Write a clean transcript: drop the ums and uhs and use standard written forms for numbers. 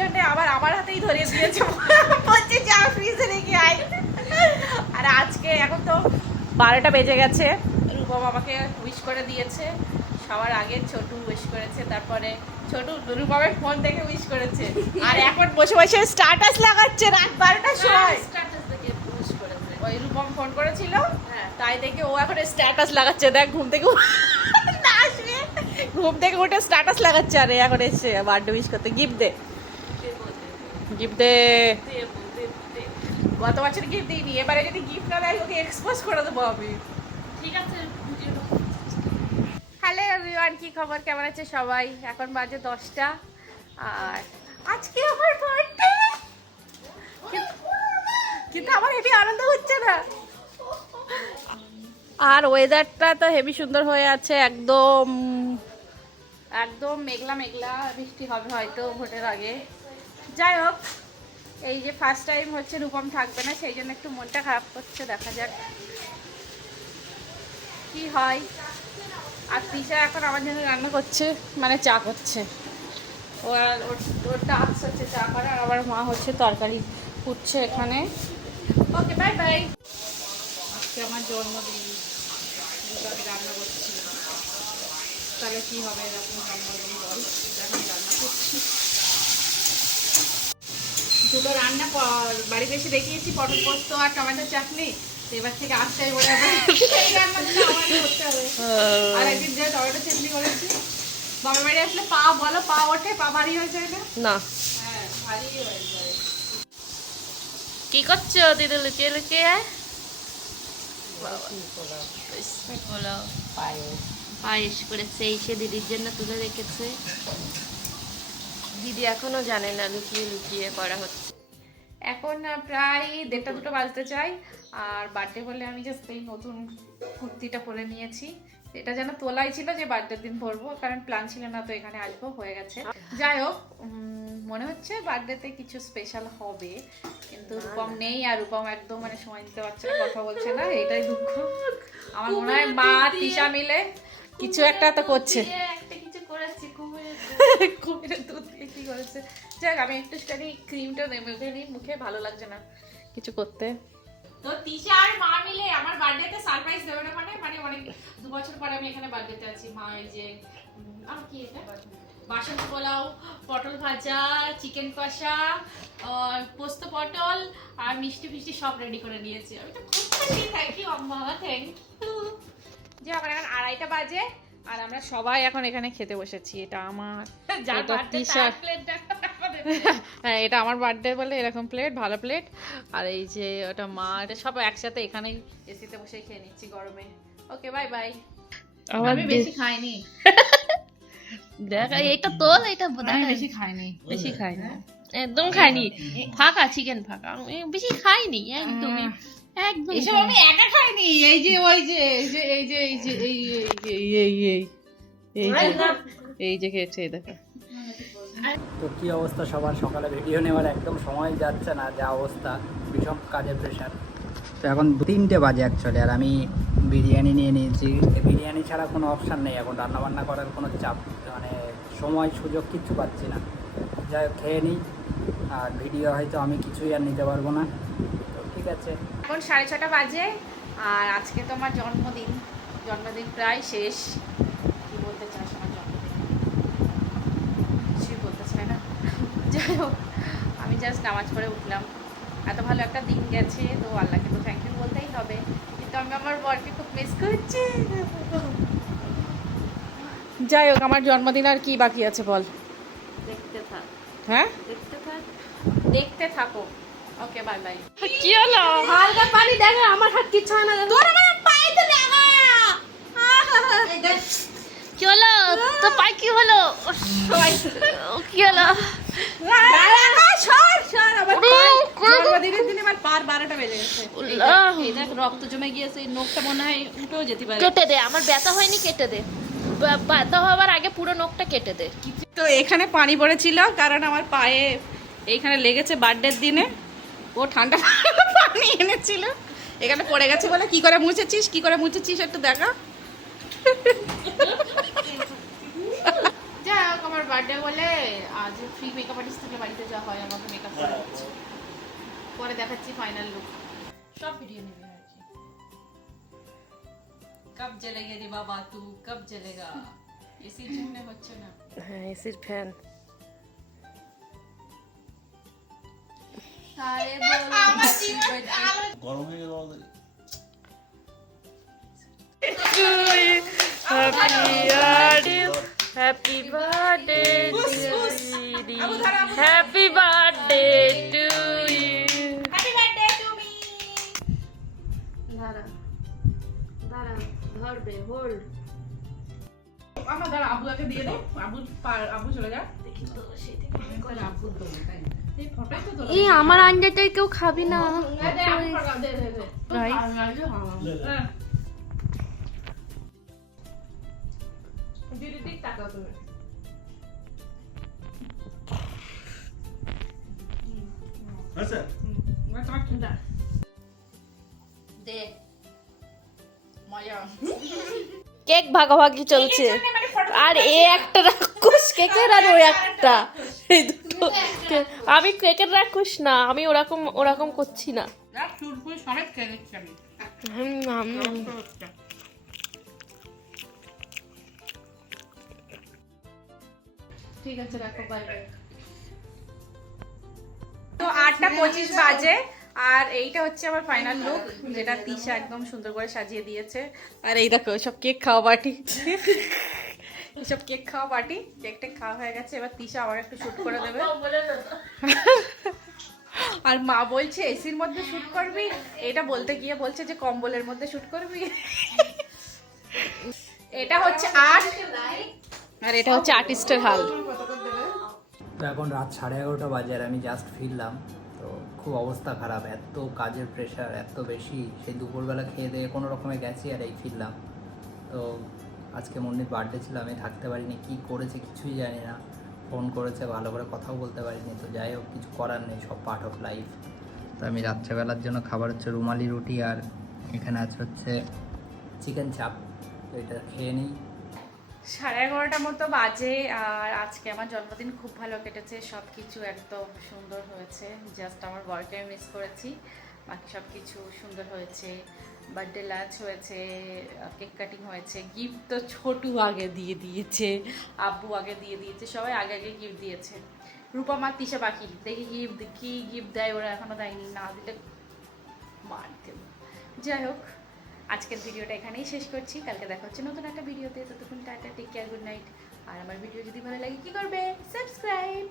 জন্য আবার আমার হাতেই ধরিয়ে দিয়েছে, বলছে যা ফ্রিজে রেখে আই। আর আজকে এখন তো 12টা বেজে গেছে, রূপম আমাকে উইশ করে দিয়েছে সবার আগে। ছোটু উইশ করেছে, তারপরে ছোটু রূপমের ফোন থেকে উইশ করেছে, আর এখন বসে বসে স্ট্যাটাস লাগাচ্ছে রাত 12টার সময়। স্ট্যাটাস দেখে উইশ করেছে। ওই রূপম ফোন করেছিল, হ্যাঁ। তাই দেখে ও এখন স্ট্যাটাস লাগাচ্ছে। দেখ ঘুম থেকে না আসবে, ঘুম থেকে উঠে স্ট্যাটাস লাগাচ্ছে। আরে এখন এসছে বার্থডে উইশ করতে। গিফট দে, গিফট দে। গত বছর গিফট দিইনি, এবারে যদি গিফট না দেয় ওকে এক্সপোজ করে দেবো আমি। ঠিক আছে, ভিডিওটা হ্যালো এভরিওয়ান, কি খবর, কেমন আছে সবাই? এখন বাজে 10টা, আর আজকে আমার বার্থডে। কিন্তু আমার হেভি আনন্দ হচ্ছে না। আর ওয়েদারটা তো হেভি সুন্দর হয়ে আছে, একদম একদম মেঘলা মেঘলা, বৃষ্টি হবে হয়তো ভোটের আগে। যাই হোক, এই যে ফার্স্ট টাইম হচ্ছে রূপম থাকবে না, সেই জন্য একটু মনটা খারাপ করছে। দেখা যাক কি হয়। আর তৃষা এখন আমার জন্য রান্না করছে, মানে চা করছে। ওর টাস্ক হচ্ছে চা করা, আর আমার মা হচ্ছে তরকারি ফুটছে এখানে। Okay bye bye. আজকে আমার জন্মদিন, আমি রান্না করছি। তাহলে কি হবে এরকম জন্মদিন বল, এখন রান্না করছি। দুটো রান্না বাড়িতে এসে দেখিয়েছি, পটল পোস্ত আর টমেটো চাটনি। এবার থেকে আসতেই বলে এই রান্নাটা আমার করতে হবে। আর একদিন যে টমেটো চাটনি করেছি, বাবার বাড়ি আসলে পা বলো, পা ওঠে, পা ভারী হয়ে যায় না? না। হ্যাঁ, ভারী হয়ে যায়। কি করছো দিদি লুকিয়ে লুকিয়ে? পায়েস করেছে, এই সে দিদির জন্য তুলে রেখেছে। দিদি এখনো জানে না লুকিয়ে লুকিয়ে করা হচ্ছে। এখন প্রায় 1:30-2 বাজতে চাই। আর বার্থডে বলে আমি জাস্ট এই নতুন কুর্তিটা পরে নিয়েছি। এটা যেন তোলাই ছিল যে বার্থডের দিন পরবো, কারণ প্ল্যান ছিল না তো এখানে আসবো, হয়ে গেছে। যাই হোক, মনে হচ্ছে বার্থডেতে কিছু স্পেশাল হবে, কিন্তু রূপম নেই। আর রূপম একদম মানে সময় দিতে পারছে না, কথা বলছে না, এটাই দুঃখ। আমার মনে হয় মা তৃষা মিলে কিছু একটা তো করছে। একটা কিছু করেছি, কুমিরের দুধ দিয়ে কি করেছে। যাক, আমি একটু সেখানে ক্রিমটা মেখে নিই মুখে, ভালো লাগছে না কিছু করতে। তো তৃষা আর মা মিলে আমার বার্থডেতে সারপ্রাইজ দেবে না, মানে মানে অনেক 2 বছর পরে আমি এখানে বার্থডেতে আছি। মা এই যে আর কি এটা, বাসন্তী পোলাও, পটল ভাজা, চিকেন কষা, পোস্ত পটল আর মিষ্টি ফিষ্টি সব রেডি করে নিয়েছি। আমি তো খুব খুশি। থ্যাংক ইউ আম্মা, থ্যাংক ইউ। যে আমার এখন 2:30 বাজে, আর আমরা সবাই এখন এখানে খেতে বসেছি। এটা আমার, এটা তৃষার, হ্যাঁ এটা আমার বার্থডে বলে এরকম প্লেট, ভালো প্লেট। আর এই যে ওটা মা, এটা সব একসাথে এখানেই এসিতে বসে খেয়ে নিচ্ছি গরমে। Okay bye bye. আমি বেশি খাইনি, দেখ এইটা তোল, এটা আমি বেশি খাইনি, বেশি খাইনি, একদম খাইনি। ফাঁকা চিকেন ফাঁকা, আমি বেশি খাইনি একদমই, একদম এসব আমি একা খাইনি। এই যে ওই যে এই যে এই যে এই যে এই এই যে খেয়েছে, দেখো। তো কী অবস্থা সবার, সকালে ভিডিও নেওয়ার একদম সময় যাচ্ছে না, যা অবস্থা, ভীষণ কাজের প্রেশার। তো এখন 3টে বাজে অ্যাকচুয়ালি, আর আমি বিরিয়ানি নিয়ে নিয়েছি। বিরিয়ানি ছাড়া কোনো অপশান নেই এখন, রান্নাবান্না করার কোনো চাপ, মানে সময় সুযোগ কিচ্ছু পাচ্ছি না। যাই হোক, খেয়ে নিই, আর ভিডিও হয়তো আমি কিছুই আর নিতে পারবো না। তো ঠিক আছে, এখন 6:30 বাজে, আর আজকে তো আমার জন্মদিন। জন্মদিন প্রায় শেষ। কি বলতে চাস আমার জন্মদিন? কিছুই বলতে চাই না। যাই হোক, আমি জাস্ট নামাজ পড়ে উঠলাম। এত ভালো একটা দিন গেছে, তো আল্লাহকে তো থ্যাংক ইউ বলতেই হবে। কিন্তু আমি আমার বরকে খুব মিস করছি। যাই হোক, আমার জন্মদিন আর কি বাকি আছে বল? দেখতে থাক, হ্যাঁ, দেখতে থাক, দেখতে থাকো। Okay bye bye. কি হলো? হালকা পানি দেখো, আমার হাত কিছু হয় না। তোর আমার পায়ে তো লাগা। কি হলো? তো পাই কি হলো? কি হলো? জন্মদিনের দিন আমার পার 12টা বেজে গেছে। এই দেখ রক্ত জমে গিয়েছে, এই নখটা মনে হয় উঠেও যেতে পারে। কেটে দে, আমার ব্যথা হয়নি, কেটে দে। ব্যথা হওয়ার আগে পুরো নখটা কেটে দে। তো এখানে পানি পড়েছিল, কারণ আমার পায়ে এইখানে লেগেছে বার্থডের দিনে। ও ঠান্ডা পানি এনেছিল, এখানে পড়ে গেছে বলে। কি করে মুছেছিস, কি করে মুছেছিস একটু দেখা। যাই হোক, আমার বার্থডে বলে আজ ফ্রি মেকআপ আর্টিস্ট থেকে বাড়িতে যাওয়া হয়, আমাকে মেকআপ করা হচ্ছে। পরে দেখাচ্ছি ফাইনাল লুক। সব ভিডিও নেবে আর কি। কব জ্বলেগে রে বাবা তু, কব জ্বলেগা? এসির জন্য হচ্ছে না। হ্যাঁ এসির ফ্যান। তারে বলো গরম হয়ে গেল happy birthday happy birthday to you. Happy birthday to me. দাঁড়া দাঁড়া ধরবে হোল্ড। আমার দাঁড়া আবু আগে দিয়ে দে, আবু চলে যা। দেখি তো সেটা আবু তো তাই এই ফটোই তো এই আমার আন্ডারটাই কেউ খাবি না। দে আবু পাকা দে দে দে রাইস হ্যাঁ দিদি দিক তাকাও তুমি। আচ্ছা তোমার চিন্তা দে মজা। কেক ভাগাভাগি চলছে আর এ একটা রাক্ষস কেকের আর ওই একটা এই দুটো আমি কেকের রাক্ষস না, আমি ওরকম ওরকম করছি না। না চুলপুই সমেত খেয়ে নিচ্ছি আমি। ঠিক আছে রাখো, বাই বাই। তো 8:25 বাজে আর এইটা হচ্ছে আমার ফাইনাল লুক, যেটা তিশা একদম সুন্দর করে সাজিয়ে দিয়েছে। আর এই দেখো সব কেক খাওয়া পার্টি, সব কেক খাওয়া পার্টি। কেকটা খাওয়া হয়ে গেছে, এবার তিশা আবার একটু শুট করে দেবে। আর মা বলছে এসির মধ্যে শুট করবি, এটা বলতে গিয়ে বলছে যে কম্বলের মধ্যে শুট করবি। এটা হচ্ছে আর্ট আর এটা হচ্ছে আর্টিস্টের হাল। তো এখন রাত 11:30 বাজে আর আমি জাস্ট ফিরলাম। তো খুব অবস্থা খারাপ, এত কাজের প্রেশার এত বেশি। সেই দুপুরবেলা খেয়ে দিয়ে কোনো রকমে গেছি আর এই ফিরলাম। তো আজকে মুন্নির বার্থডে ছিল, আমি থাকতে পারিনি, কী করেছে কিছুই জানি না। ফোন করেছে, ভালো করে কথাও বলতে পারিনি। তো যাই হোক, কিছু করার নেই, সব পার্ট অফ লাইফ। তো আমি রাত্রেবেলার জন্য খাবার হচ্ছে রুমালি রুটি আর এখানে আছে হচ্ছে চিকেন চাপ। তো এটা খেয়ে নিই। 11:30 মতো বাজে আর আজকে আমার জন্মদিন খুব ভালো কেটেছে, সব কিছু একদম সুন্দর হয়েছে। জাস্ট আমার বরকে মিস করেছি, বাকি সব কিছু সুন্দর হয়েছে। বার্থডে লাঞ্চ হয়েছে, কেক কাটিং হয়েছে, গিফট তো ছোটু আগে দিয়ে দিয়েছে, আব্বু আগে দিয়ে দিয়েছে, সবাই আগে আগে গিফট দিয়েছে। রূপা মা তিশা বাকি, দেখি কি গিফট দেয়, ওরা এখনো দেয়নি, না দিলে মার দেব। যাই হোক, আজকের ভিডিওটা এখানেই শেষ করছি। কালকে দেখা হচ্ছে নতুন একটা ভিডিওতে। ততক্ষণ টাটা, টেক কেয়ার, গুড নাইট। আর আমার ভিডিও যদি ভালো লাগে কি করবে, সাবস্ক্রাইব।